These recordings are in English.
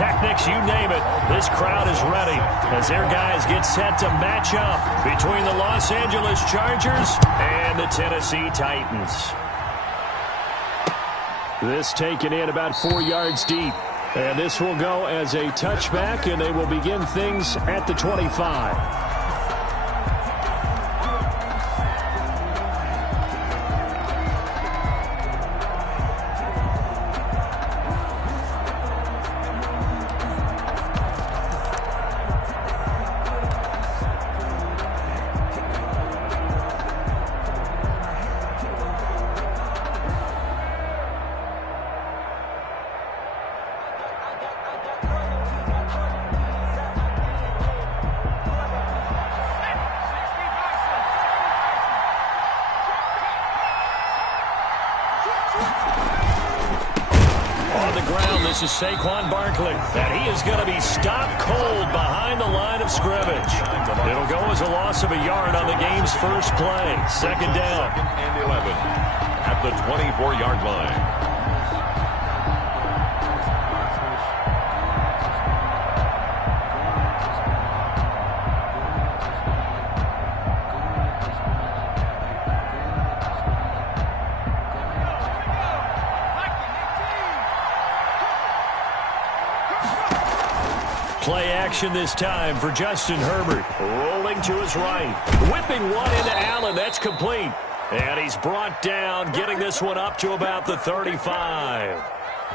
pyrotechnics, you name it. This crowd is ready as their guys get set to match up between the Los Angeles Chargers and the Tennessee Titans. This taken in about 4 yards deep. And this will go as a touchback, and they will begin things at the 25. This is Saquon Barkley, and he is going to be stopped cold behind the line of scrimmage. It'll go as a loss of a yard on the game's first play. Second down. Second and 11 at the 24-yard line. Play action this time for Justin Herbert. Rolling to his right. Whipping one into Allen. That's complete. And he's brought down, getting this one up to about the 35.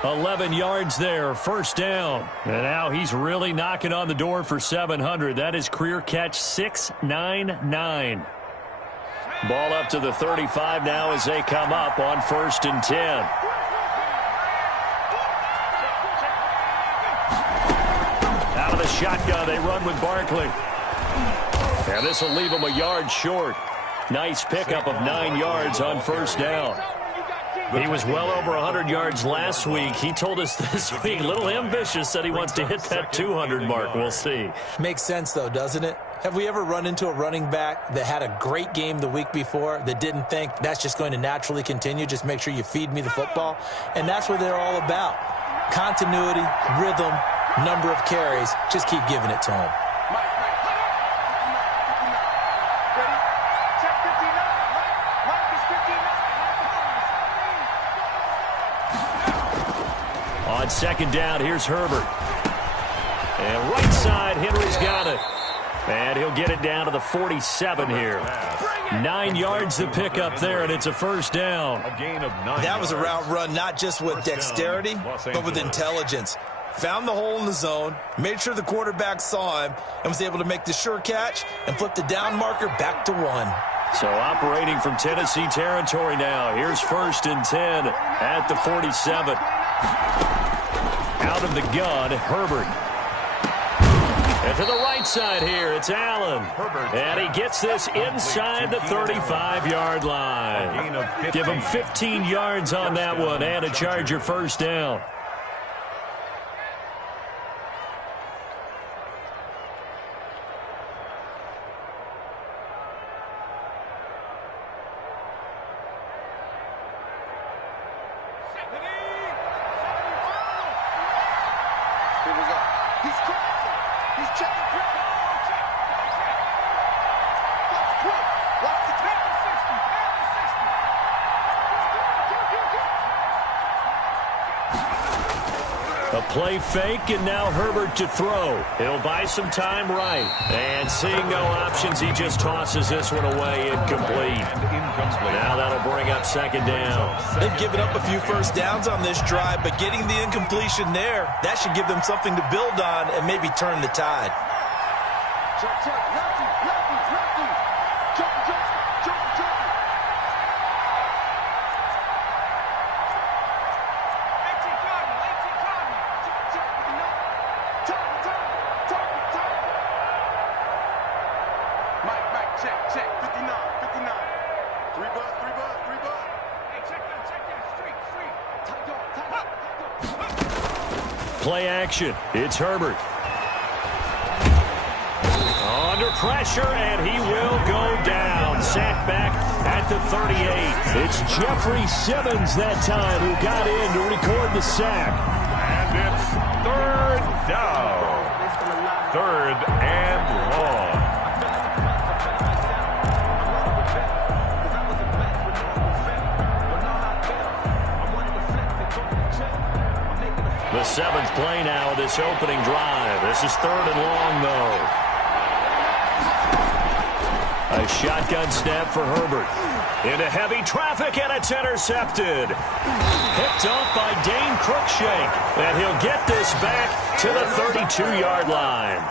11 yards there, first down. And now he's really knocking on the door for 700. That is career catch 699. Ball up to the 35 now as they come up on 1st and 10. Shotgun, they run with Barkley. And this will leave him a yard short. Nice pickup of 9 yards on first down. He was well over 100 yards last week. He told us this week, a little ambitious, said he wants to hit that 200 mark. We'll see. Makes sense, though, doesn't it? Have we ever run into a running back that had a great game the week before that didn't think that's just going to naturally continue? Just make sure you feed me the football. And that's what they're all about. Continuity, rhythm, number of carries. Just keep giving it to him. On second down, here's Herbert. And right side, Henry's got it. And he'll get it down to the 47 here. 9 yards to pick up there, and it's a first down. That was a route run not just with dexterity, but with intelligence. Found the hole in the zone, made sure the quarterback saw him, and was able to make the sure catch and flip the down marker back to 1. So operating from Tennessee territory now. Here's 1st and 10 at the 47. Out of the gun, Herbert. And to the right side here, it's Allen. And he gets this inside the 35-yard line. Give him 15 yards on that one and a Charger first down. A play fake, and now Herbert to throw. He'll buy some time right. And seeing no options, he just tosses this one away incomplete. Now that'll bring up second down. They've given up a few first downs on this drive, but getting the incompletion there, that should give them something to build on and maybe turn the tide. Play action. It's Herbert. Under pressure, and he will go down. Sacked back at the 38. It's Jeffrey Simmons that time who got in to record the sack. And it's 3rd 3rd and long. The 7th play now of this opening drive. This is 3rd and long, though. A shotgun snap for Herbert. Into heavy traffic, and it's intercepted. Picked off by Dane Cruikshank. And he'll get this back to the 32-yard line.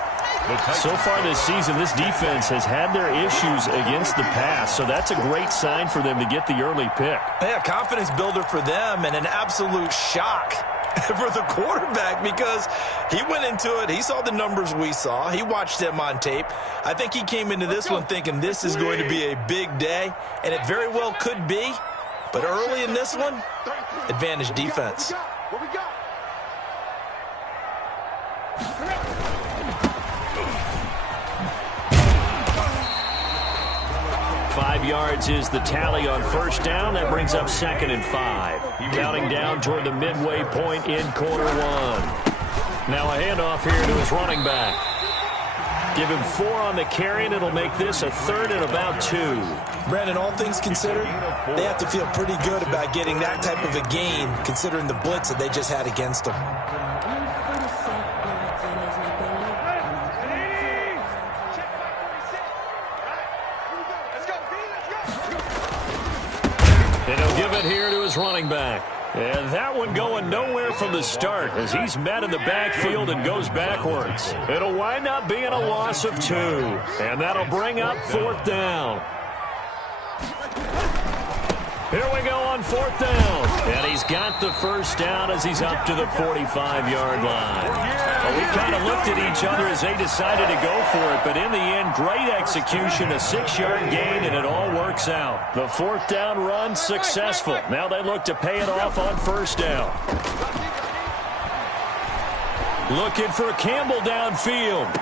So far this season, this defense has had their issues against the pass, so that's a great sign for them to get the early pick. Yeah, confidence builder for them, and an absolute shock for the quarterback because he went into it. He saw the numbers we saw. He watched them on tape. I think he came into this one thinking this is going to be a big day, and it very well could be. But early in this one, advantage defense. What we got? 5 yards is the tally on first down. That brings up 2nd and 5. Counting down toward the midway point in quarter 1. Now a handoff here to his running back. Give him 4 on the carry, and it'll make this a 3rd and about 2. Brandon, all things considered, they have to feel pretty good about getting that type of a gain considering the blitz that they just had against them. And he'll give it here to his running back. And that one going nowhere from the start as he's met in the backfield and goes backwards. It'll wind up being a loss of 2. And that'll bring up 4th down. Here we go on 4th down. And he's got the first down as he's up to the 45-yard line. Well, we kind of looked at each other as they decided to go for it. But in the end, great execution, a 6-yard gain, and it all works out. The 4th down run successful. Now they look to pay it off on first down. Looking for Campbell downfield.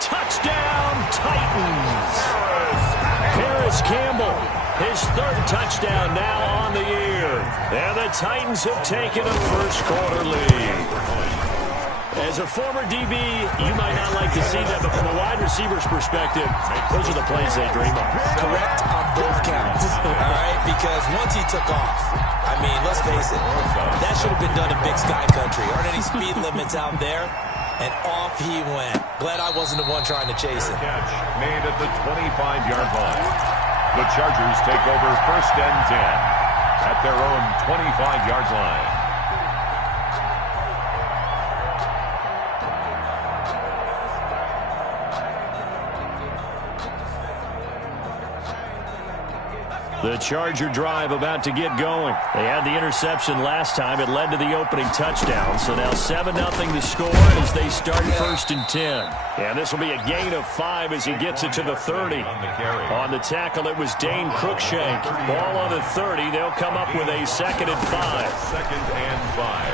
Touchdown, Titans. Paris Campbell. His 3rd touchdown now on the year. And the Titans have taken a first-quarter lead. As a former DB, you might not like to see that, but from a wide receiver's perspective, those are the plays they dream of. Correct on both counts, all right? Because once he took off, I mean, let's face it, that should have been done in Big Sky Country. Aren't any speed limits out there? And off he went. Glad I wasn't the one trying to chase him. Catch made at the 25-yard line. The Chargers take over 1st and 10 at their own 25-yard line. The Charger drive about to get going. They had the interception last time. It led to the opening touchdown. So now 7-0 to score as they start 1st and 10. And this will be a gain of 5 as he gets it to the 30. On the tackle, it was Dane Cruikshank. Ball on the 30. They'll come up with a 2nd and 5. 2nd and 5.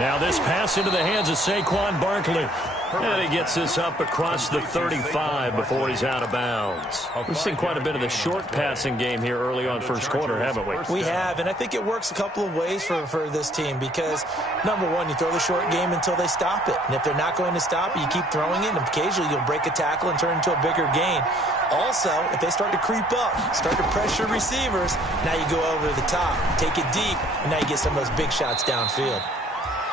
Now this pass into the hands of Saquon Barkley. And he gets this up across the 35 before he's out of bounds. We've seen quite a bit of the short passing game here early on first quarter, haven't we? We have, and I think it works a couple of ways for this team because, number one, you throw the short game until they stop it. And if they're not going to stop it, you keep throwing it, and occasionally you'll break a tackle and turn into a bigger gain. Also, if they start to creep up, start to pressure receivers, now you go over the top, take it deep, and now you get some of those big shots downfield.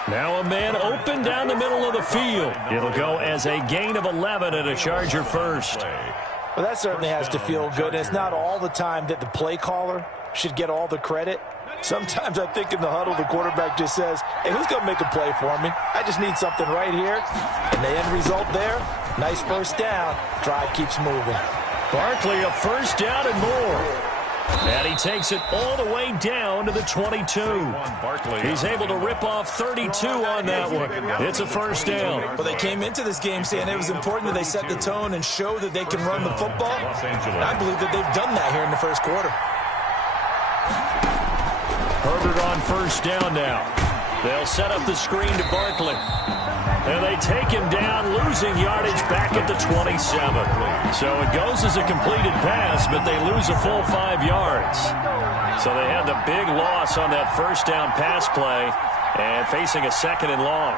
Now a man open down the middle of the field. It'll go as a gain of 11 and a Charger first. Well, that certainly has to feel good. It's not all the time that the play caller should get all the credit. Sometimes I think in the huddle, the quarterback just says, hey, who's going to make a play for me? I just need something right here. And the end result there, nice first down. Drive keeps moving. Barkley a first down and more. And he takes it all the way down to the 22. He's able to rip off 32 on that one. It's a first down. Well, they came into this game saying it was important that they set the tone and show that they can run the football. And I believe that they've done that here in the first quarter. Herbert on first down now. They'll set up the screen to Barkley. And they take him down, losing yardage back at the 27. So it goes as a completed pass, but they lose a full 5 yards. So they had the big loss on that first down pass play and facing a 2nd and long.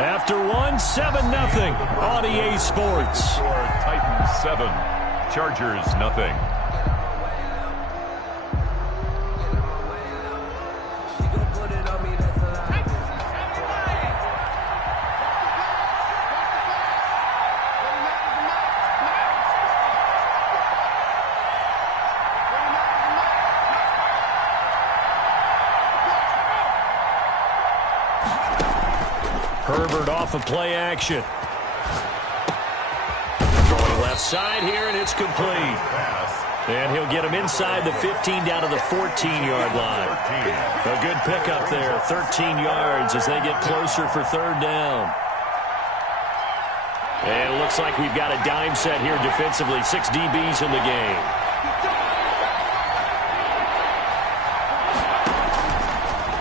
After one, 7-0 on EA Sports. Titans 7, Chargers nothing. Herbert off of play action. Going left side here, and it's complete. And he'll get him inside the 15 down to the 14-yard line. A good pickup there, 13 yards as they get closer for third down. And it looks like we've got a dime set here defensively. 6 DBs in the game.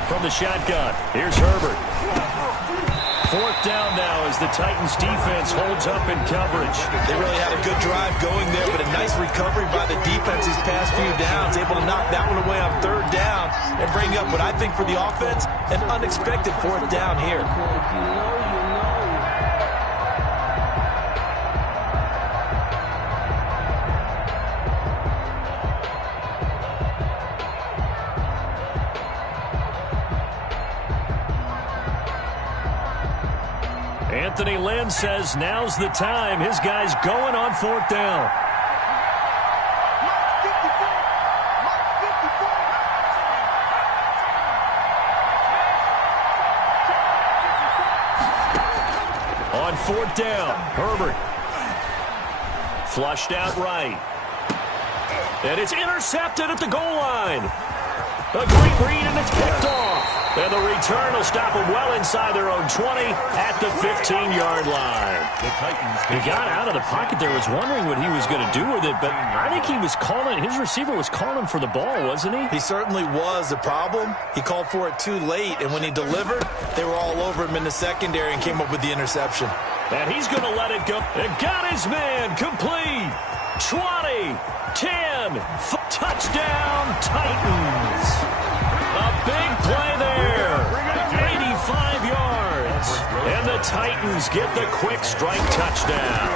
From the shotgun, here's Herbert. Fourth down now as the Titans defense holds up in coverage. They really had a good drive going there, but a nice recovery by the defense these past few downs, able to knock that one away on third down and bring up what I think for the offense, an unexpected fourth down here. Anthony Lynn says now's the time. His guy's going on fourth down. On fourth down, Herbert. Flushed out right. And it's intercepted at the goal line. A great read, and it's picked off. And the return will stop them well inside their own 20 at the 15-yard line. He got out of the pocket there, was wondering what he was going to do with it, but I think he was calling, his receiver was calling for the ball, wasn't he? He certainly was. The problem, he called for it too late, and when he delivered, they were all over him in the secondary and came up with the interception. And he's going to let it go. And got his man complete. 20, 10, touchdown Titans. A big play there. 85 yards. And the Titans get the quick strike touchdown.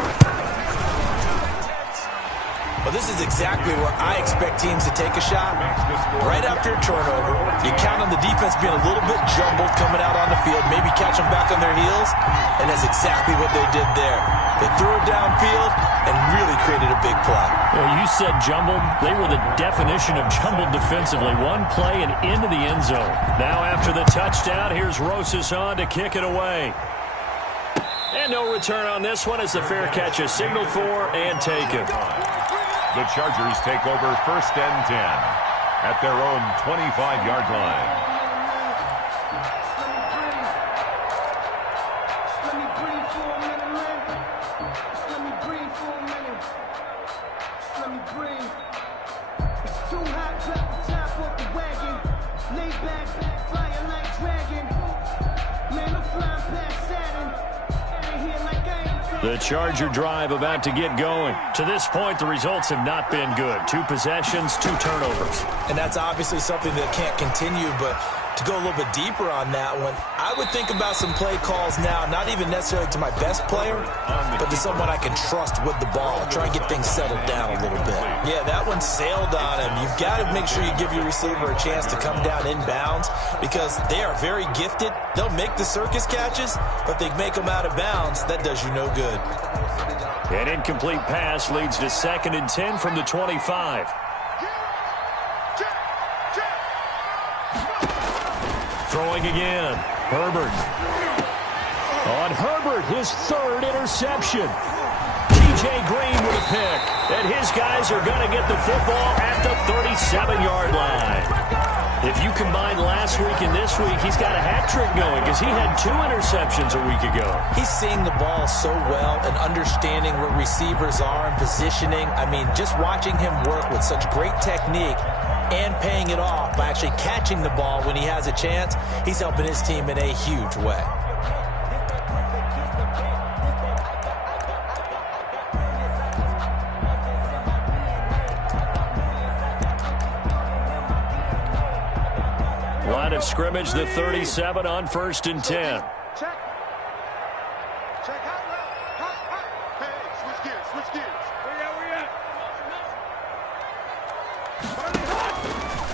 Well, this is exactly where I expect teams to take a shot. Right after a turnover, you count on the defense being a little bit jumbled coming out on the field, maybe catch them back on their heels, and that's exactly what they did there. They threw it downfield and really created a big play. Well, you said jumbled. They were the definition of jumbled defensively. One play and into the end zone. Now after the touchdown, here's Rosas on to kick it away. And no return on this one as the fair catch is signaled for and taken. The Chargers take over first and 10 at their own 25-yard line. The Charger drive about to get going. To this point, the results have not been good. 2 possessions, 2 turnovers. And that's obviously something that can't continue, but to go a little bit deeper on that one, I would think about some play calls now, not even necessarily to my best player, but to someone I can trust with the ball. Try and get things settled down a little bit. Yeah, that one sailed on him. You've got to make sure you give your receiver a chance to come down inbounds because they are very gifted. They'll make the circus catches, but they make them out of bounds. That does you no good. An incomplete pass leads to 2nd and 10 from the 25. Throwing again. Herbert. On Herbert, his 3rd interception. T.J. Green with a pick. And his guys are going to get the football at the 37-yard line. If you combine last week and this week, he's got a hat trick going because he had 2 interceptions a week ago. He's seeing the ball so well and understanding where receivers are and positioning. I mean, just watching him work with such great technique and paying it off by actually catching the ball when he has a chance, he's helping his team in a huge way. Line of scrimmage, the 37 on 1st and 10.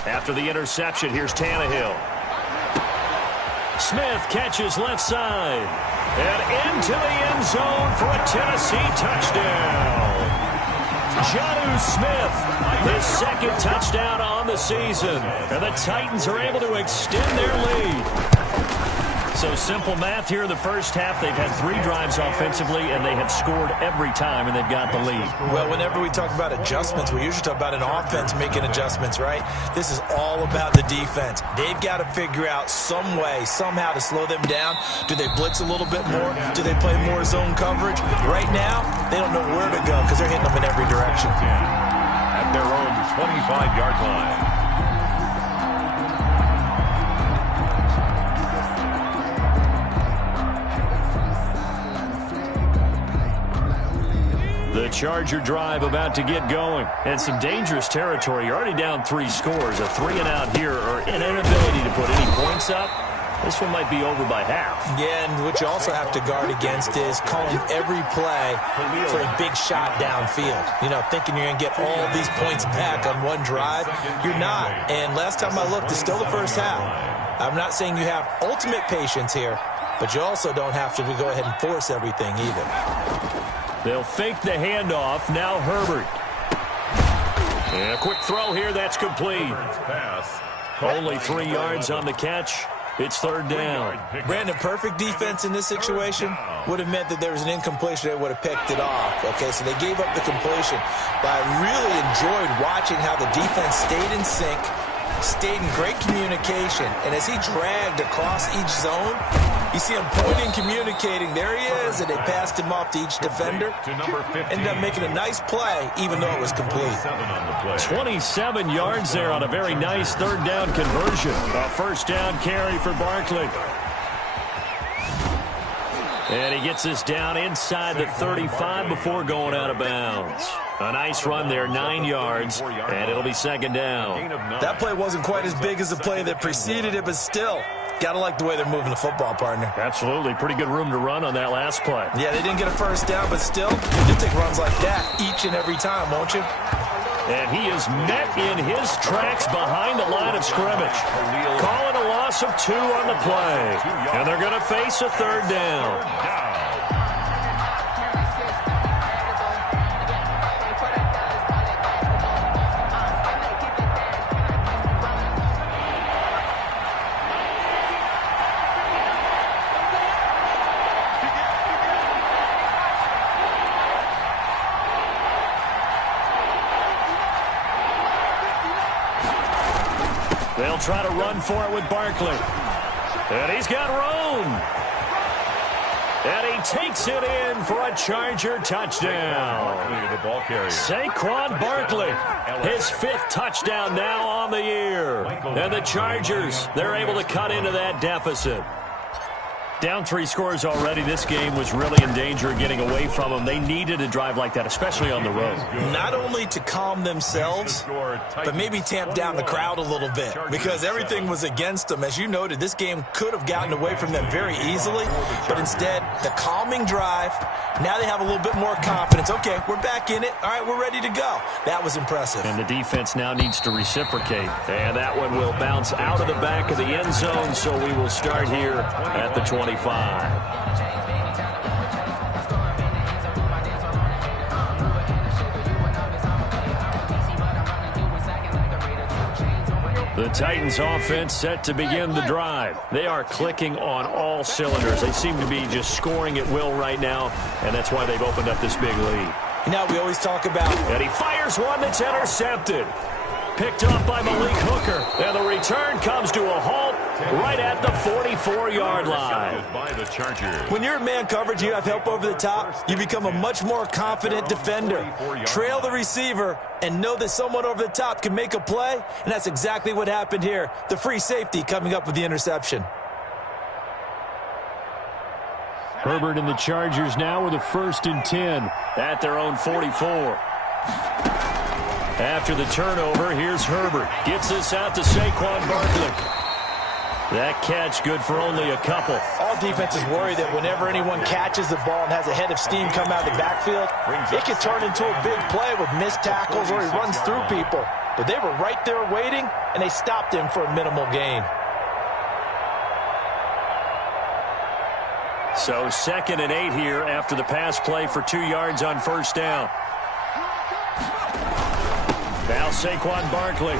After the interception, here's Tannehill. Smith catches left side. And into the end zone for a Tennessee touchdown. Jonnu Smith, his second touchdown on the season. And the Titans are able to extend their lead. So simple math here in the first half. They've had 3 drives offensively, and they have scored every time, and they've got the lead. Well, whenever we talk about adjustments, we usually talk about an offense making adjustments, right? This is all about the defense. They've got to figure out some way, somehow to slow them down. Do they blitz a little bit more? Do they play more zone coverage? Right now, they don't know where to go because they're hitting them in every direction. At their own 25-yard line. The Charger drive about to get going. And some dangerous territory. You're already down 3 scores. A 3-and-out here or an inability to put any points up. This one might be over by half. Yeah, and what you also have to guard against is calling every play for a big shot downfield. You know, thinking you're going to get all these points back on one drive. You're not. And last time I looked, it's still the first half. I'm not saying you have ultimate patience here, but you also don't have to go ahead and force everything either. They'll fake the handoff. Now Herbert. And a quick throw here. That's complete. Only 3 yards on the catch. It's 3rd down. Brandon, perfect defense in this situation would have meant that there was an incompletion. They would have picked it off. Okay, so they gave up the completion. But I really enjoyed watching how the defense stayed in sync, stayed in great communication. And as he dragged across each zone, you see him pointing, communicating. There he is, and they passed him off to each defender. Ended up making a nice play, even though it was complete. 27 yards there on a very nice 3rd down conversion. A 1st down carry for Barkley. And he gets us down inside the 35 before going out of bounds. A nice run there, 9 yards, and it'll be 2nd down. That play wasn't quite as big as the play that preceded it, but still, got to like the way they're moving the football, partner. Absolutely. Pretty good room to run on that last play. Yeah, they didn't get a 1st down, but still, you'll take runs like that each and every time, won't you? And he is met in his tracks behind the line of scrimmage. Calling a loss of 2 on the play. And they're going to face a 3rd down. They'll try to run for it with Barkley. And he's got room. And he takes it in for a Charger touchdown. Saquon Barkley, his 5th touchdown now on the year. And the Chargers, they're able to cut into that deficit. Down 3 scores already. This game was really in danger of getting away from them. They needed a drive like that, especially on the road. Not only to calm themselves, but maybe tamp down the crowd a little bit because everything was against them. As you noted, this game could have gotten away from them very easily, but instead, the calming drive, now they have a little bit more confidence. Okay, we're back in it. All right, we're ready to go. That was impressive. And the defense now needs to reciprocate. And that one will bounce out of the back of the end zone, so we will start here at the 25. The Titans offense set to begin the drive. They are clicking on all cylinders. They seem to be just scoring at will right now, and that's why they've opened up this big lead. Now we always talk about, and he fires one that's intercepted. Picked up by Malik Hooker. And the return comes to a halt right at the 44-yard line. When you're in man coverage, you have help over the top, you become a much more confident defender. Trail the receiver and know that someone over the top can make a play, and that's exactly what happened here. The free safety coming up with the interception. Herbert and the Chargers now with a 1st and 10 at their own 44. After the turnover, here's Herbert. Gets this out to Saquon Barkley. That catch good for only a couple. All defenses worry that whenever anyone catches the ball and has a head of steam come out of the backfield, it can turn into a big play with missed tackles or he runs through people. But they were right there waiting, and they stopped him for a minimal gain. So 2nd and 8 here after the pass play for 2 yards on first down. Now Saquon Barkley.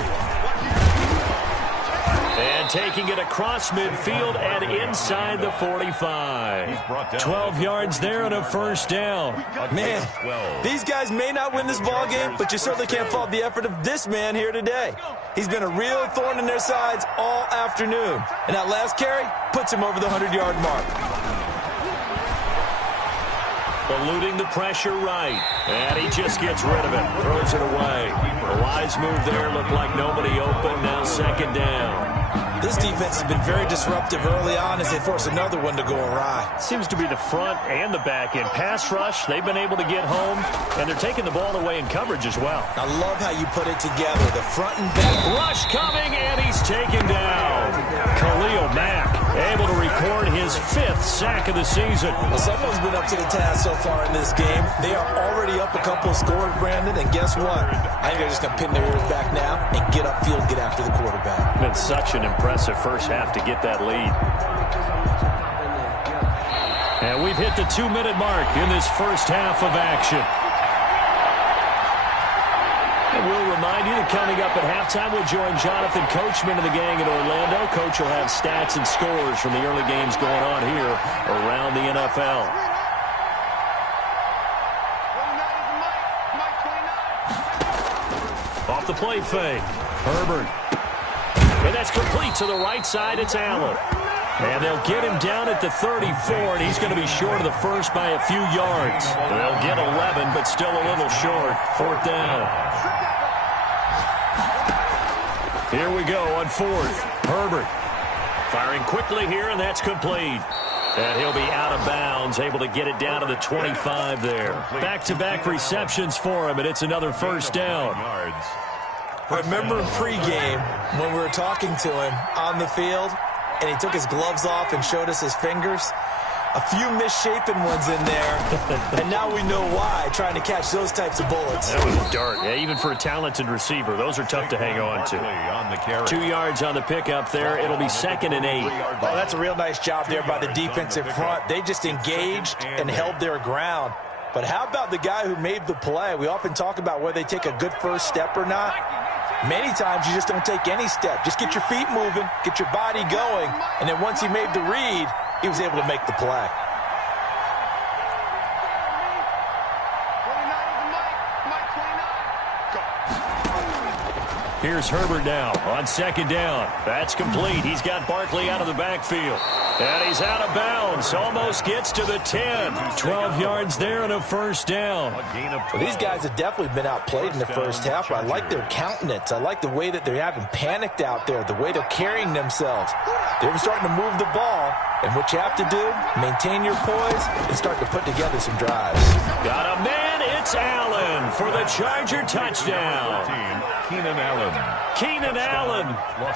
And taking it across midfield and inside the 45. 12 yards there and a first down. Man, these guys may not win this ball game, but you certainly can't fault the effort of this man here today. He's been a real thorn in their sides all afternoon. And that last carry puts him over the 100-yard mark. Eluding the pressure right. And he just gets rid of it. Throws it away. A wise move there. Looked like nobody open. Now 2nd down. This defense has been very disruptive early on as they force another one to go awry. Seems to be the front and the back end. Pass rush, they've been able to get home, and they're taking the ball away in coverage as well. I love how you put it together. The front and back. Rush coming, and he's taken down. Khalil Mack able to record his 5th sack of the season. Well, someone's been up to the task so far in this game. They are already up a couple of scores, Brandon, and guess what? I think they're just going to pin their ears back now and get upfield and get after the quarterback. Been such an impressive first half to get that lead. And we've hit the 2-minute mark in this first half of action. And we'll remind you that coming up at halftime, we'll join Jonathan Coachman and the gang in Orlando. Coach will have stats and scores from the early games going on here around the NFL. Off the play fake. Herbert. And that's complete to the right side. It's Allen. And they'll get him down at the 34, and he's going to be short of the first by a few yards. They'll get 11, but still a little short. 4th down. Here we go on 4th. Herbert firing quickly here, and that's complete. And he'll be out of bounds, able to get it down to the 25 there. Back-to-back receptions for him, and it's another first down. I remember in pregame when we were talking to him on the field, and he took his gloves off and showed us his fingers. A few misshapen ones in there, and now we know why, trying to catch those types of bullets. That was a dart. Yeah, even for a talented receiver, those are tough to hang on to. 2 yards on the pickup there. It'll be 2nd and 8. Oh, that's a real nice job there by the defensive front. They just engaged and held their ground. But how about the guy who made the play? We often talk about whether they take a good first step or not. Many times you just don't take any step. Just get your feet moving, get your body going, and then once he made the read, he was able to make the play. Here's Herbert now on 2nd down. That's complete. He's got Barkley out of the backfield. And he's out of bounds. Almost gets to the 10. 12 yards there and a first down. Well, these guys have definitely been outplayed in the first half. I like their countenance. I like the way that they haven't panicked out there, the way they're carrying themselves. They're starting to move the ball. And what you have to do, maintain your poise and start to put together some drives. Got a man. It's Allen for the Charger touchdown. Keenan Allen. Keenan Allen,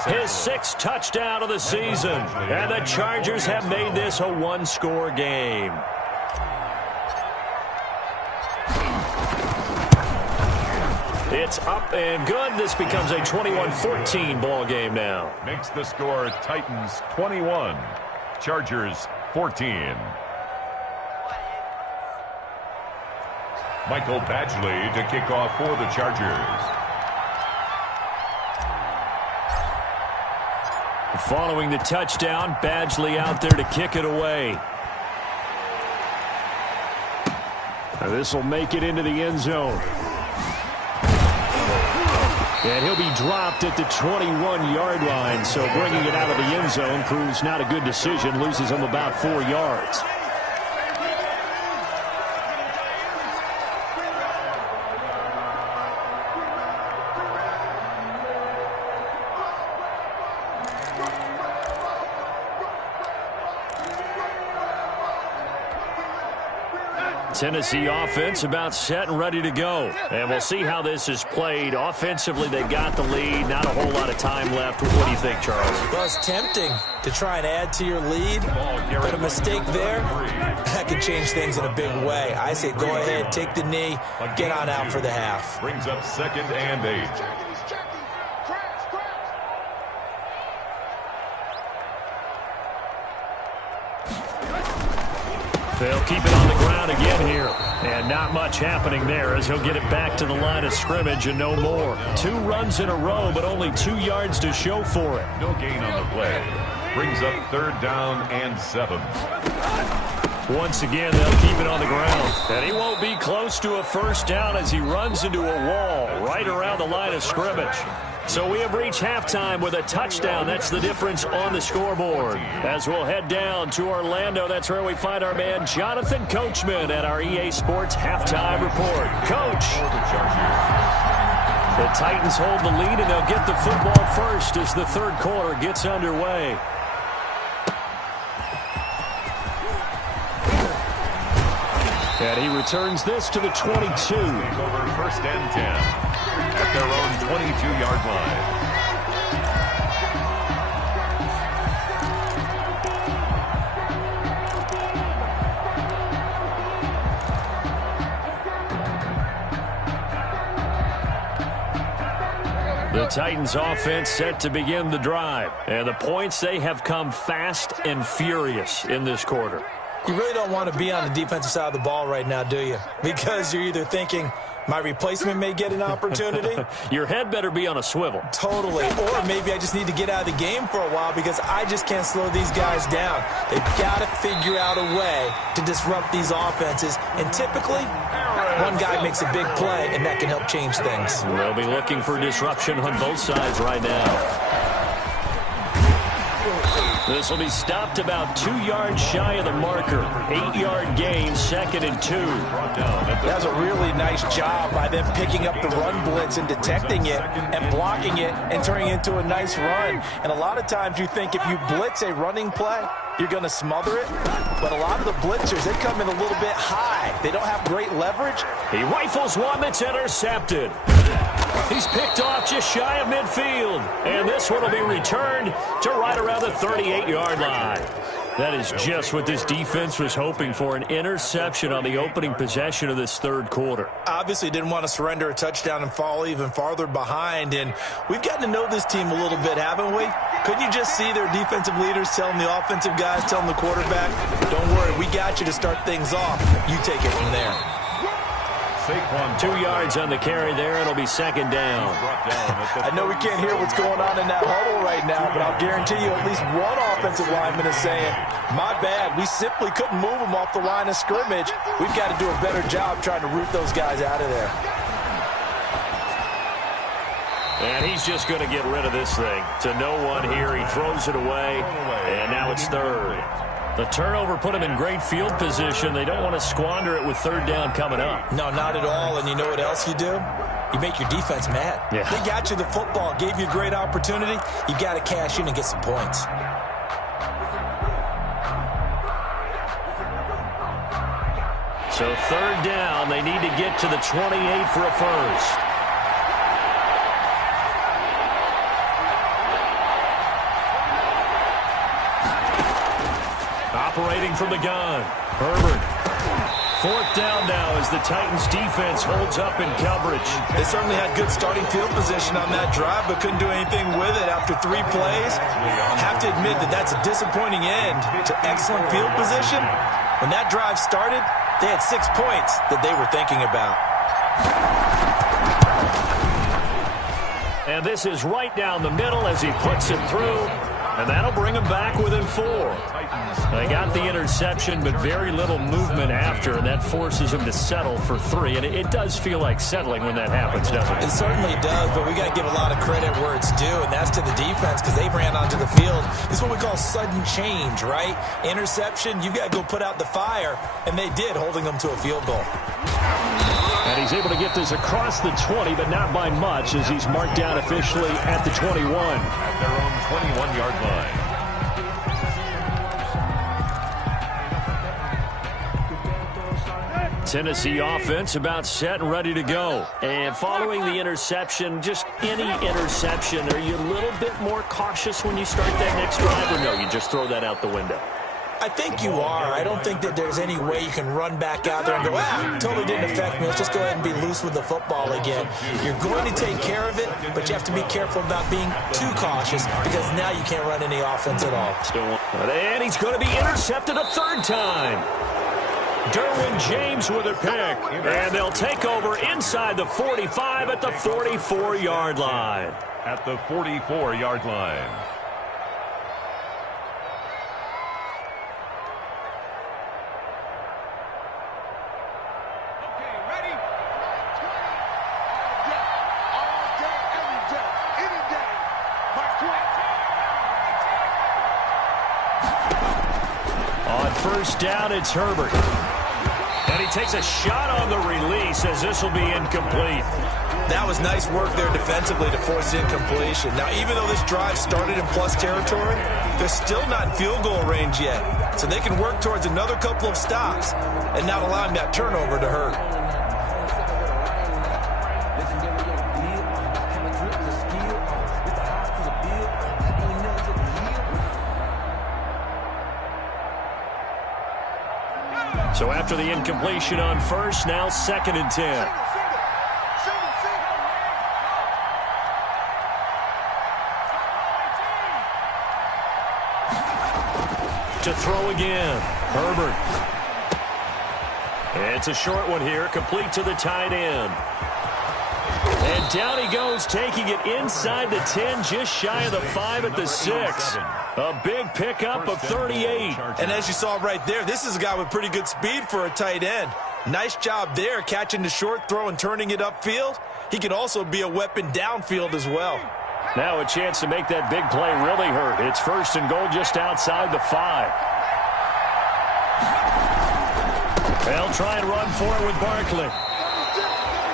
his 6th touchdown of the season. And the Chargers have made this a one-score game. It's up and good. This becomes a 21-14 ball game now. Makes the score Titans 21, Chargers 14. Michael Badgley to kick off for the Chargers. Following the touchdown, Badgley out there to kick it away. This will make it into the end zone. And he'll be dropped at the 21-yard line, so bringing it out of the end zone proves not a good decision, loses him about 4 yards. Tennessee offense about set and ready to go. And we'll see how this is played. Offensively, they've got the lead. Not a whole lot of time left. What do you think, Charles? Well, it's tempting to try and add to your lead, but a mistake there, that could change things in a big way. I say go ahead, take the knee, get on out for the half. Brings up 2nd and 8. They'll keep it on the ground again here. And not much happening there as he'll get it back to the line of scrimmage and no more. 2 runs in a row, but only 2 yards to show for it. No gain on the play. Brings up 3rd down and 7. Once again, they'll keep it on the ground. And he won't be close to a first down as he runs into a wall right around the line of scrimmage. So we have reached halftime with a touchdown. That's the difference on the scoreboard. As we'll head down to Orlando, that's where we find our man Jonathan Coachman at our EA Sports Halftime Report. Coach. The Titans hold the lead, and they'll get the football first as the 3rd quarter gets underway. And he returns this to the 22. Over 1st and 10 at their own 22-yard line. The Titans offense set to begin the drive. And the points, they have come fast and furious in this quarter. You really don't want to be on the defensive side of the ball right now, do you? Because you're either thinking, my replacement may get an opportunity. Your head better be on a swivel. Totally. Or maybe I just need to get out of the game for a while because I just can't slow these guys down. They've got to figure out a way to disrupt these offenses. And typically, one guy makes a big play, and that can help change things. They'll be looking for disruption on both sides right now. This will be stopped about 2 yards shy of the marker. 8-yard gain, 2nd and 2. That was a really nice job by them picking up the run blitz and detecting it and blocking it and turning it into a nice run. And a lot of times you think if you blitz a running play, you're going to smother it. But a lot of the blitzers, they come in a little bit high. They don't have great leverage. He rifles one that's intercepted. He's picked off just shy of midfield. And this one will be returned to right around the 38-yard line. That is just what this defense was hoping for, an interception on the opening possession of this 3rd quarter. Obviously didn't want to surrender a touchdown and fall even farther behind. And we've gotten to know this team a little bit, haven't we? Couldn't you just see their defensive leaders telling the offensive guys, telling the quarterback, don't worry, we got you to start things off. You take it from there. 2 yards on the carry there. It'll be 2nd down. I know we can't hear what's going on in that huddle right now, but I'll guarantee you at least one offensive lineman is saying, my bad, we simply couldn't move them off the line of scrimmage. We've got to do a better job trying to root those guys out of there. And he's just going to get rid of this thing. To no one here. He throws it away, and now it's 3rd. The turnover put them in great field position. They don't want to squander it with 3rd down coming up. No, not at all. And you know what else you do? You make your defense mad. Yeah. They got you the football, gave you a great opportunity. You got to cash in and get some points. So 3rd down, they need to get to the 28 for a first. Operating from the gun, Herbert. 4th down now as the Titans defense holds up in coverage. They certainly had good starting field position on that drive, but couldn't do anything with it after 3 plays. Have to admit that that's a disappointing end to excellent field position. When that drive started, they had 6 points that they were thinking about. And this is right down the middle as he puts it through. And that'll bring him back within 4. They got the interception, but very little movement after, and that forces him to settle for 3. And it does feel like settling when that happens, doesn't it? It certainly does, but we got to give a lot of credit where it's due, and that's to the defense because they ran onto the field. This is what we call sudden change, right? Interception, you got to go put out the fire, and they did, holding them to a field goal. And he's able to get this across the 20, but not by much as he's marked down officially at the 21. At their own 21-yard line. Tennessee offense about set and ready to go. And following the interception, just any interception, are you a little bit more cautious when you start that next drive, or no, you just throw that out the window? I think you are. I don't think that there's any way you can run back out there and go, totally didn't affect me. Let's just go ahead and be loose with the football again. You're going to take care of it, but you have to be careful about being too cautious because now you can't run any offense at all. And he's going to be intercepted a third time. Derwin James with a pick. And they'll take over inside the 45 at the 44-yard line. At the 44-yard line. First down, it's Herbert. And he takes a shot on the release as this will be incomplete. That was nice work there defensively to force the incompletion. Now, even though this drive started in plus territory, they're still not in field goal range yet. So they can work towards another couple of stops and not allowing that turnover to hurt. So after the incompletion on first, now 2nd and 10. To throw again, Herbert. It's a short one here, complete to the tight end. And down he goes, taking it inside the 10, just shy of the 5 at the 6. A big pickup of 38. And as you saw right there, this is a guy with pretty good speed for a tight end. Nice job there, catching the short throw and turning it upfield. He can also be a weapon downfield as well. Now a chance to make that big play really hurt. It's 1st and goal just outside the 5. They'll try and run for it with Barkley.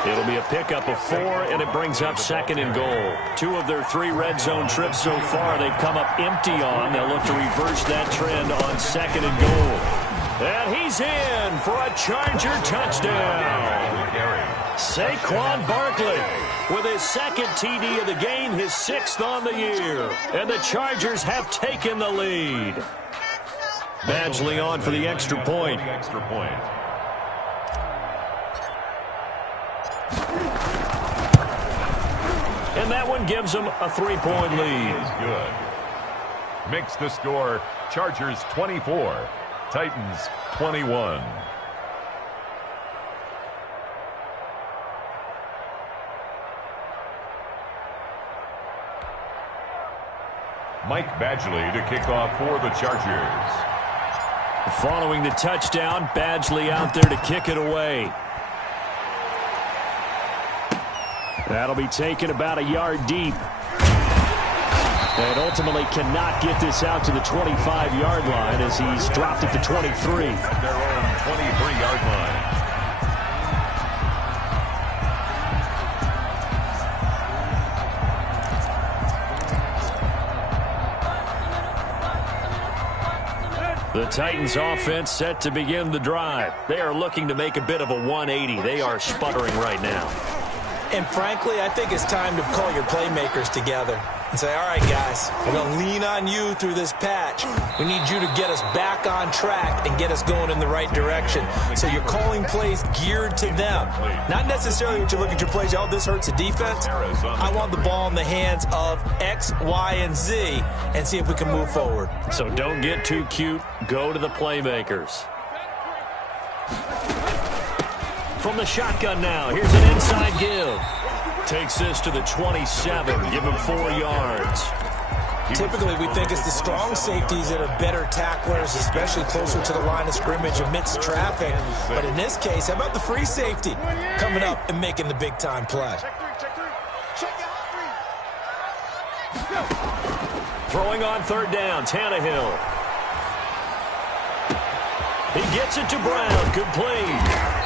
It'll be a pickup of 4, and it brings up 2nd and goal. 2 of their 3 red zone trips so far they've come up empty on. They'll look to reverse that trend on 2nd and goal. And he's in for a Charger touchdown. Saquon Barkley with his 2nd TD of the game, his 6th on the year. And the Chargers have taken the lead. Badgley on for the extra point. And that one gives them a 3-point lead. Good. Makes the score Chargers 24, Titans 21. Mike Badgley to kick off for the Chargers. Following the touchdown, Badgley out there to kick it away. That'll be taken about a yard deep. And ultimately cannot get this out to the 25-yard line as he's dropped at the 23. At their own 23-yard line. The Titans offense set to begin the drive. They are looking to make a bit of a 180. They are sputtering right now. And frankly, I think it's time to call your playmakers together and say, all right, guys, we're going to lean on you through this patch. We need you to get us back on track and get us going in the right direction. So you're calling plays geared to them. Not necessarily what you look at your plays, oh, this hurts the defense. I want the ball in the hands of X, Y, and Z and see if we can move forward. So don't get too cute. Go to the playmakers. From the shotgun now, here's an inside give. Takes this to the 27, give him 4 yards. Typically, we think it's the strong safeties that are better tacklers, especially closer to the line of scrimmage amidst traffic. But in this case, how about the free safety coming up and making the big-time play? Throwing on 3rd down, Tannehill. He gets it to Brown, complete.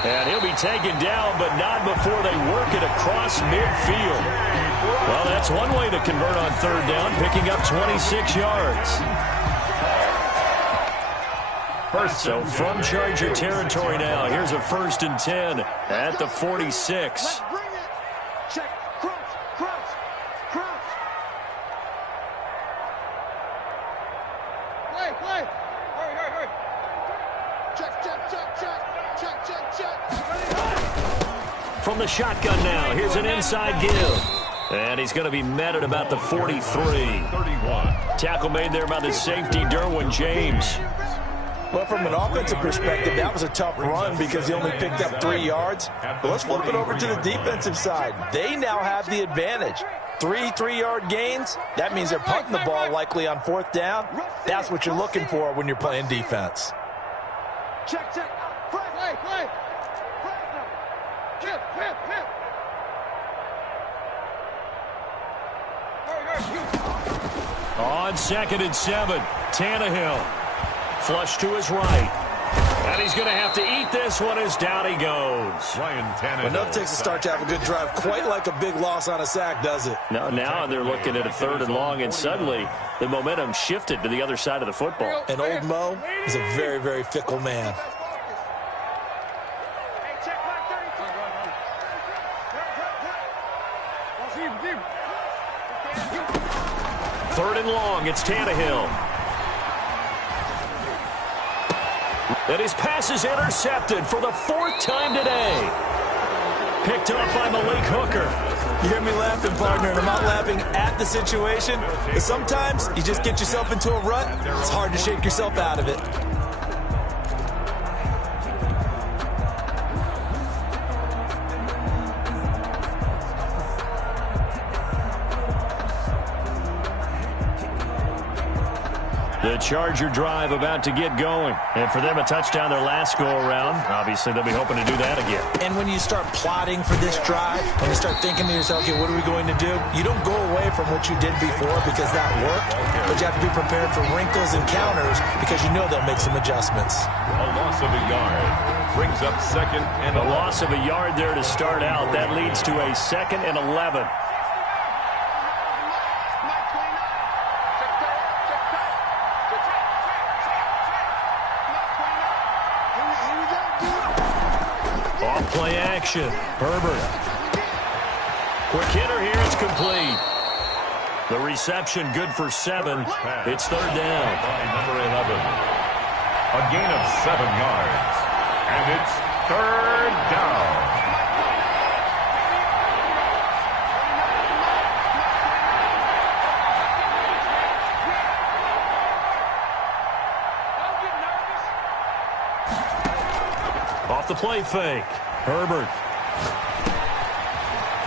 And he'll be taken down, but not before they work it across midfield. Well, that's one way to convert on 3rd down, picking up 26 yards. So from Charger territory now, here's a 1st and 10 at the 46. Check. Cross. Play. Hurry. Check. From the shotgun now, here's an inside give. And he's going to be met at about the 43. 31. Tackle made there by the safety, Derwin James. Well, from an offensive perspective, that was a tough run because he only picked up 3 yards. But let's flip it over to the defensive side. They now have the advantage. 3 3-yard gains. That means they're punting the ball likely on 4th down. That's what you're looking for when you're playing defense. Check. Play. Hip. On 2nd and 7, Tannehill. Flush to his right. And he's going to have to eat this one as down he goes. Ryan Tannehill. Enough takes a start to have a good drive. Quite like a big loss on a sack, does it? Now they're looking at a 3rd and long, and suddenly the momentum shifted to the other side of the football. And old Mo is a very, very fickle man. Third and long, it's Tannehill. And his pass is intercepted for the 4th time today. Picked up by Malik Hooker. You hear me laughing, partner, and I'm not laughing at the situation. But sometimes you just get yourself into a rut. It's hard to shake yourself out of it. The Charger drive about to get going. And for them, a touchdown their last go-around. Obviously, they'll be hoping to do that again. And when you start plotting for this drive, when you start thinking to yourself, okay, what are we going to do? You don't go away from what you did before because that worked, but you have to be prepared for wrinkles and counters because you know they'll make some adjustments. A loss of a yard brings up 2nd and A 11. loss of a yard there to start out. That leads to a 2nd and 11. Play action. Herbert. Quick hitter here. It's complete. The reception good for 7. It's 3rd down. By number 11. A gain of 7 yards. And it's 3rd down. Off the play fake. Herbert.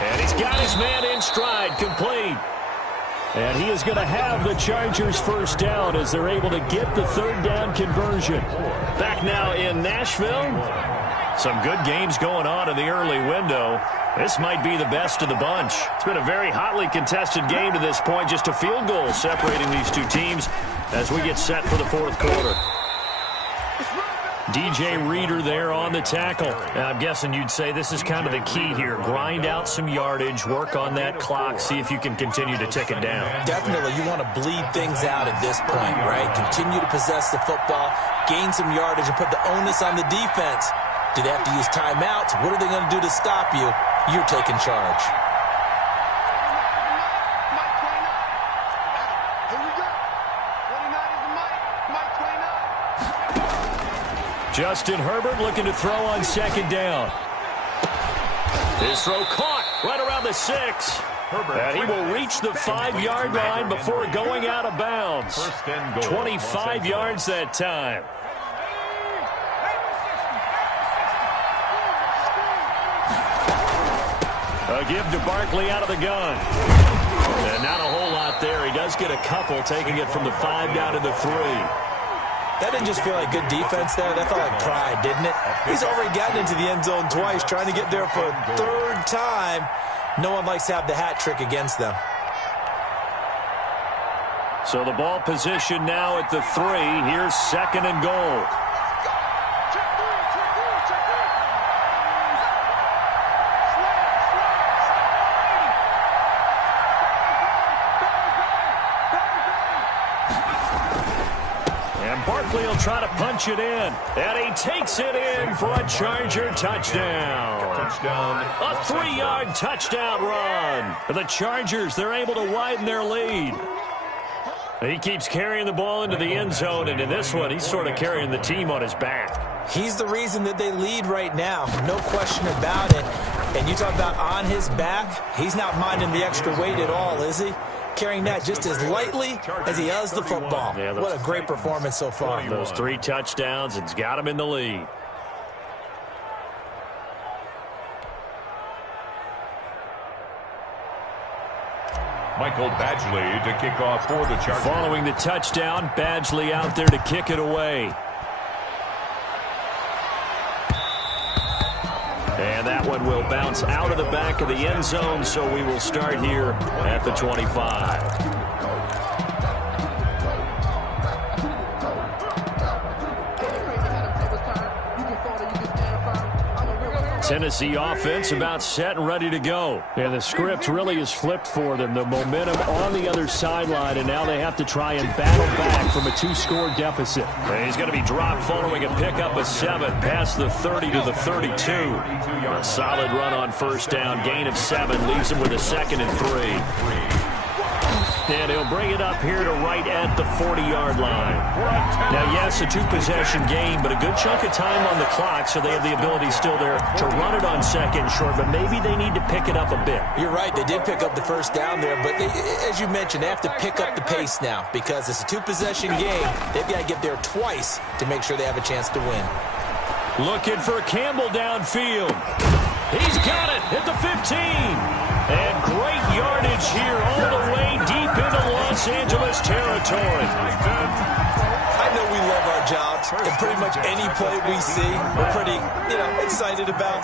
And he's got his man in stride, complete. And he is going to have the Chargers' 1st down as they're able to get the 3rd down conversion. Back now in Nashville. Some good games going on in the early window. This might be the best of the bunch. It's been a very hotly contested game to this point. Just a field goal separating these two teams as we get set for the 4th quarter. DJ Reader there on the tackle. I'm guessing you'd say this is kind of the key here. Grind out some yardage, work on that clock, see if you can continue to tick it down. Definitely, you want to bleed things out at this point, right? Continue to possess the football, gain some yardage, and put the onus on the defense. Do they have to use timeouts? What are they going to do to stop you? You're taking charge. Justin Herbert looking to throw on 2nd down. His throw caught right around the 6. And he will reach the 5-yard line before going out of bounds. 25 yards that time. A give to Barkley out of the gun. And not a whole lot there. He does get a couple, taking it from the 5 down to the 3. That didn't just feel like good defense there. That felt like pride, didn't it? He's already gotten into the end zone twice, trying to get there for a 3rd time. No one likes to have the hat trick against them. So the ball position now at the 3. Here's 2nd and goal. Barkley will try to punch it in. And he takes it in for a Charger touchdown. A 3-yard touchdown run. And the Chargers, they're able to widen their lead. He keeps carrying the ball into the end zone, and in this one, he's sort of carrying the team on his back. He's the reason that they lead right now. No question about it. And you talk about on his back, he's not minding the extra weight at all, is he? Carrying that just as lightly as he does the football. Yeah, what a great performance so far. Those 3 touchdowns, it's got him in the lead. Michael Badgley to kick off for the Chargers. Following the touchdown, Badgley out there to kick it away. And that one will bounce out of the back of the end zone, so we will start here at the 25. Tennessee offense about set and ready to go. And the script really is flipped for them. The momentum on the other sideline, and now they have to try and battle back from a 2-score deficit. And he's going to be dropped following a pickup of 7 past the 30 to the 32. A solid run on first down, gain of 7, leaves him with a 2nd and 3. And he'll bring it up here to right at the 40-yard line. Now, yes, a 2-possession game, but a good chunk of time on the clock, so they have the ability still there to run it on 2nd short, but maybe they need to pick it up a bit. You're right. They did pick up the first down there, but as you mentioned, they have to pick up the pace now because it's a 2-possession game. They've got to get there twice to make sure they have a chance to win. Looking for Campbell downfield. He's got it at the 15. And great yardage here all the way deep into Los Angeles territory. I know we love our jobs, and pretty much any play we see, we're pretty, excited about.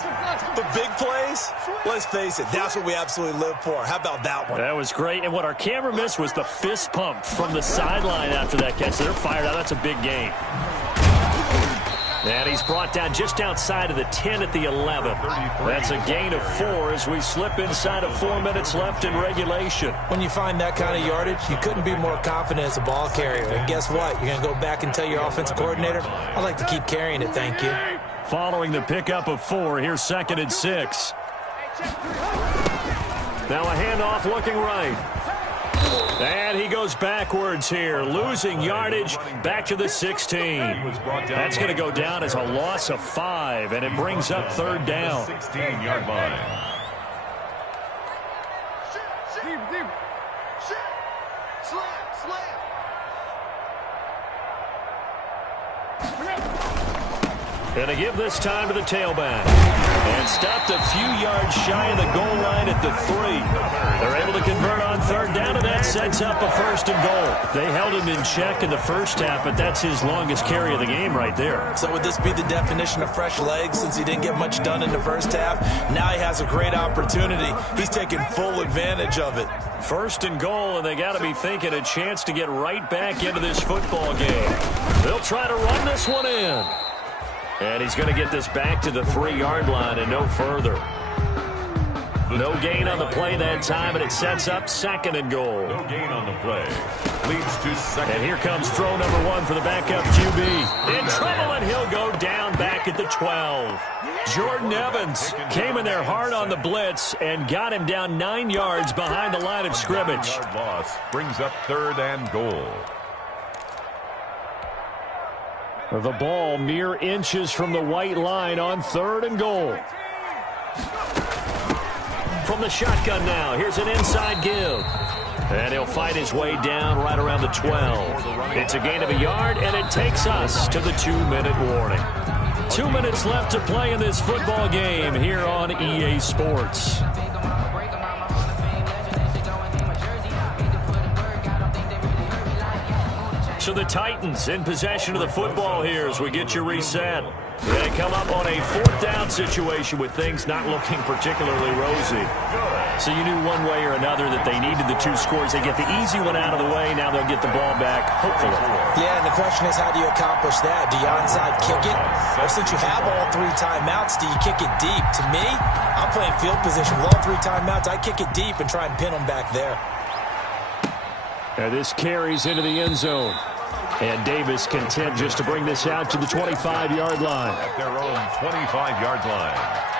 But big plays, let's face it, that's what we absolutely live for. How about that one? That was great. And what our camera missed was the fist pump from the sideline after that catch. They're fired out. That's a big game. And he's brought down just outside of the 10 at the 11. That's a gain of 4 as we slip inside of 4 minutes left in regulation. When you find that kind of yardage, you couldn't be more confident as a ball carrier. And guess what? You're going to go back and tell your offensive coordinator, I'd like to keep carrying it, thank you. Following the pickup of 4, here's 2nd and 6. Now a handoff looking right. And he goes backwards here, losing yardage back to the 16. That's going to go down as a loss of 5, and it brings up 3rd down. 16-yard line. And to give this time to the tailback. And stopped a few yards shy of the goal line at the 3. They're able to convert on 3rd down, and that sets up a 1st and goal. They held him in check in the first half, but that's his longest carry of the game right there. So would this be the definition of fresh legs since he didn't get much done in the first half? Now he has a great opportunity. He's taking full advantage of it. 1st and goal, and they got to be thinking a chance to get right back into this football game. They'll try to run this one in. And he's going to get this back to the 3-yard line and no further. No gain on the play that time, and it sets up 2nd and goal. No gain on the play. Leads to 2nd. And here comes throw number 1 for the backup QB. In trouble, and he'll go down back at the 12. Jordan Evans came in there hard on the blitz and got him down 9 yards behind the line of scrimmage. Yard loss brings up 3rd and goal. The ball mere inches from the white line on 3rd and goal. From the shotgun now, here's an inside give. And he'll fight his way down right around the 12. It's a gain of a yard, and it takes us to the 2-minute warning. 2 minutes left to play in this football game here on EA Sports. So the Titans in possession of the football here as we get you reset. They come up on a 4th down situation with things not looking particularly rosy. So you knew one way or another that they needed the 2 scores. They get the easy one out of the way. Now they'll get the ball back, hopefully. Yeah, and the question is, how do you accomplish that? Do you onside kick it? Or since you have all 3 timeouts, do you kick it deep? To me, I'm playing field position with all 3 timeouts. I kick it deep and try and pin them back there. And this carries into the end zone. And Davis content just to bring this out to the 25-yard line. At their own 25-yard line.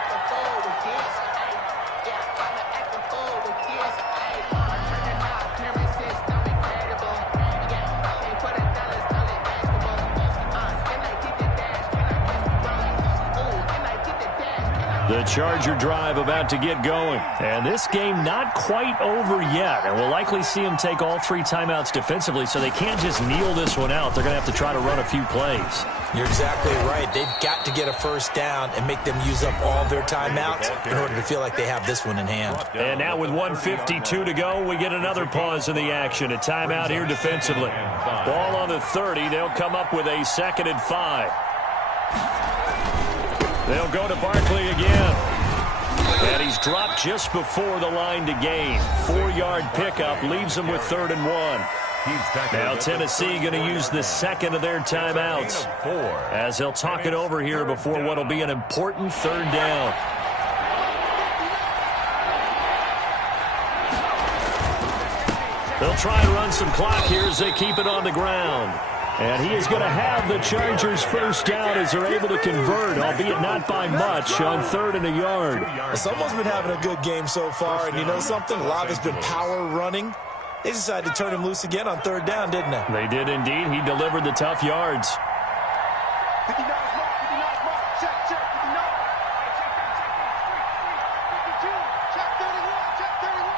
The Charger drive about to get going. And this game not quite over yet. And we'll likely see them take all 3 timeouts defensively, so they can't just kneel this one out. They're going to have to try to run a few plays. You're exactly right. They've got to get a first down and make them use up all their timeouts in order to feel like they have this one in hand. And now with 1:52 to go, we get another pause in the action. A timeout here defensively. Ball on the 30. They'll come up with a 2nd and 5. They'll go to Barkley again. And he's dropped just before the line to gain. 4-yard pickup leaves him with 3rd and 1. Now Tennessee going to use the 2nd of their timeouts as they'll talk it over here before what will be an important 3rd down. They'll try and run some clock here as they keep it on the ground. And he is going to have the Chargers first down as they're able to convert, albeit not by much, on 3rd and a yard. Someone's been having a good game so far, and you know something? A lot has been power running. They decided to turn him loose again on 3rd down, didn't they? They did indeed. He delivered the tough yards. 59 mark, 59 mark, check, 59. Check 52, check 31, check 31.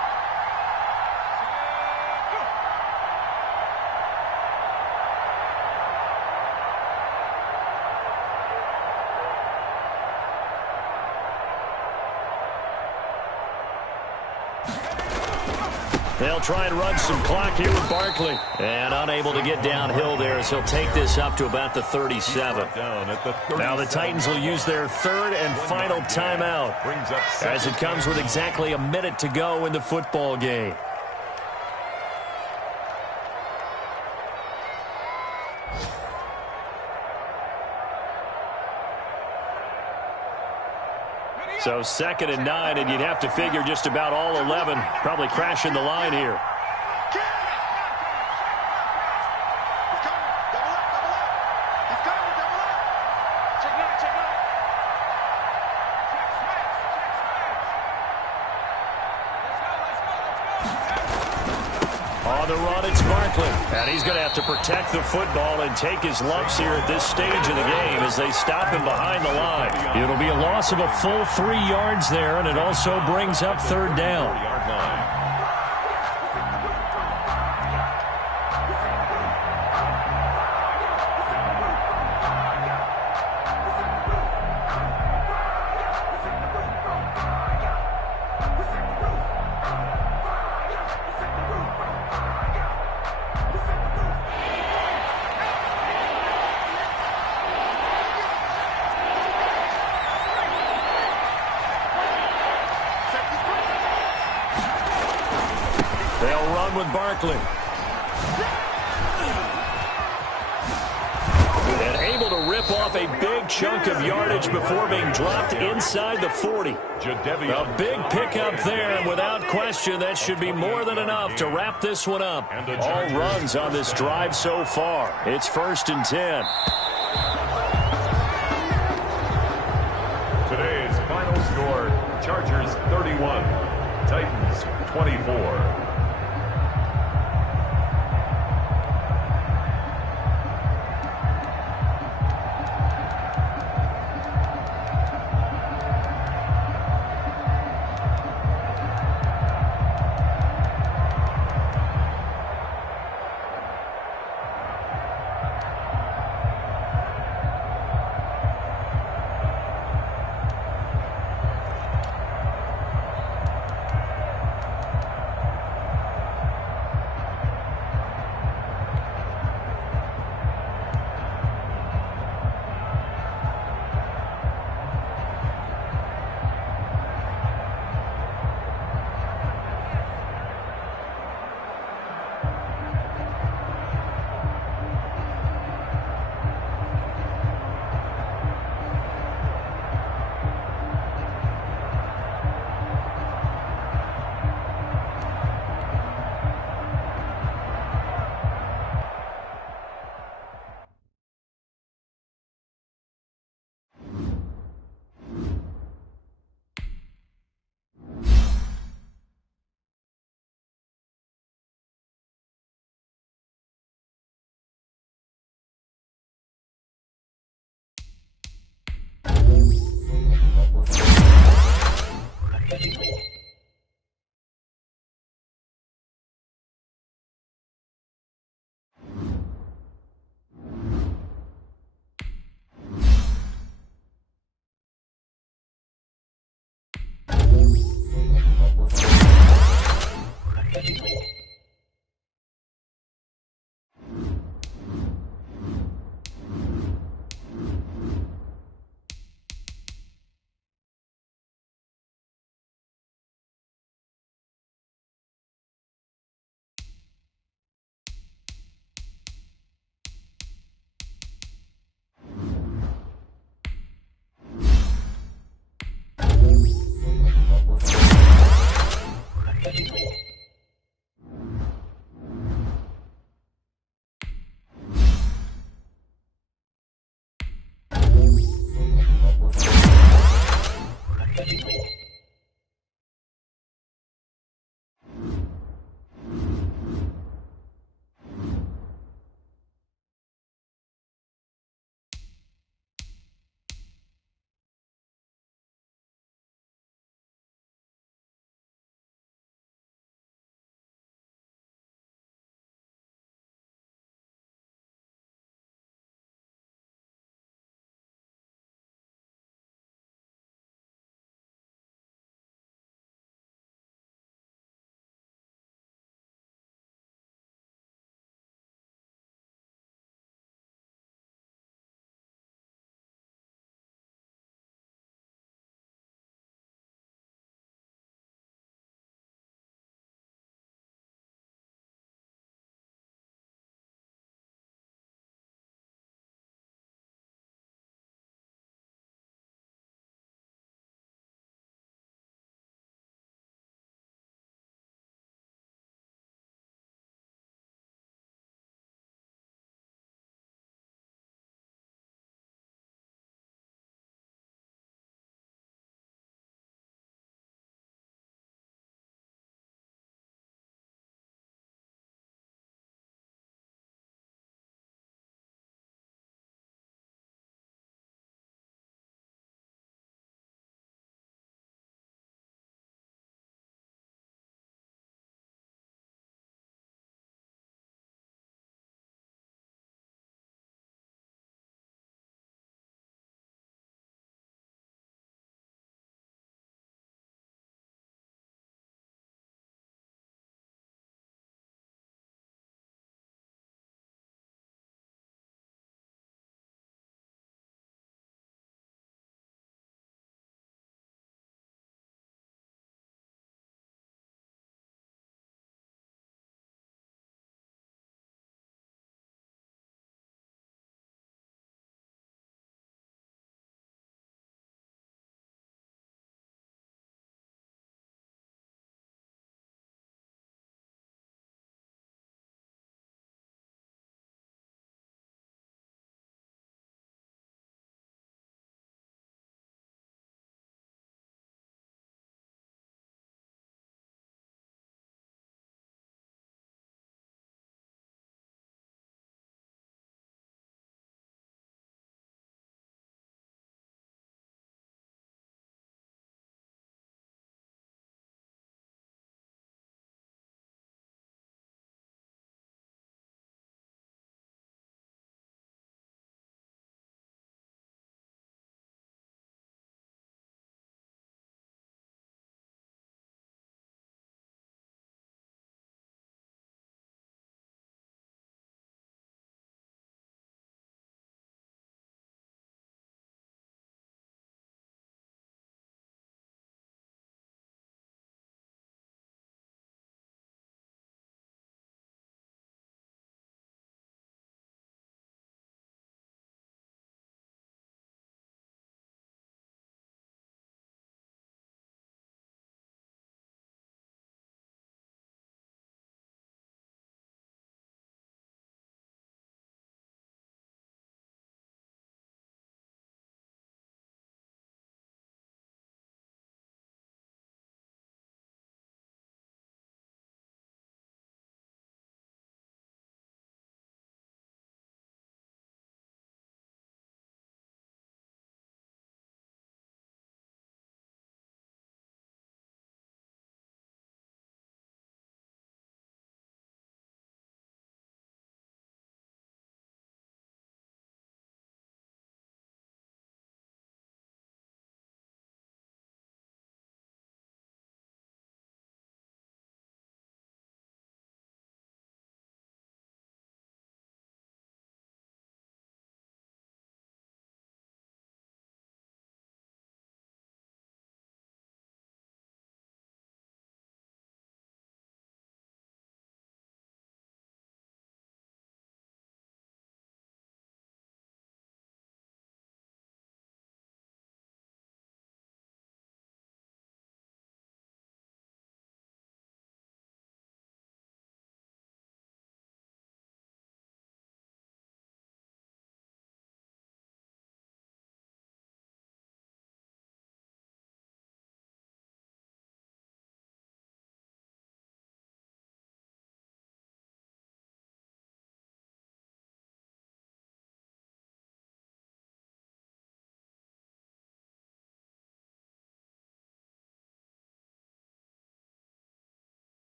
They'll try and run some clock here with Barkley. And unable to get downhill there, so he'll take this up to about the 37. Now the Titans will use their 3rd and final timeout as it comes with exactly a minute to go in the football game. So 2nd and 9, and you'd have to figure just about all 11 probably crashing the line here. On the run, it's Barkley. And he's going to have to protect the football and take his lumps here at this stage of the game as they stop him behind the line. It'll be a loss of a full 3 yards there, and it also brings up 3rd down. They'll run with Barkley. And able to rip off a big chunk of yardage before being dropped inside the 40. A big pickup there, and without question, that should be more than enough to wrap this one up. All runs on this drive so far. It's 1st and 10. Today's final score, Chargers 31, Titans 24.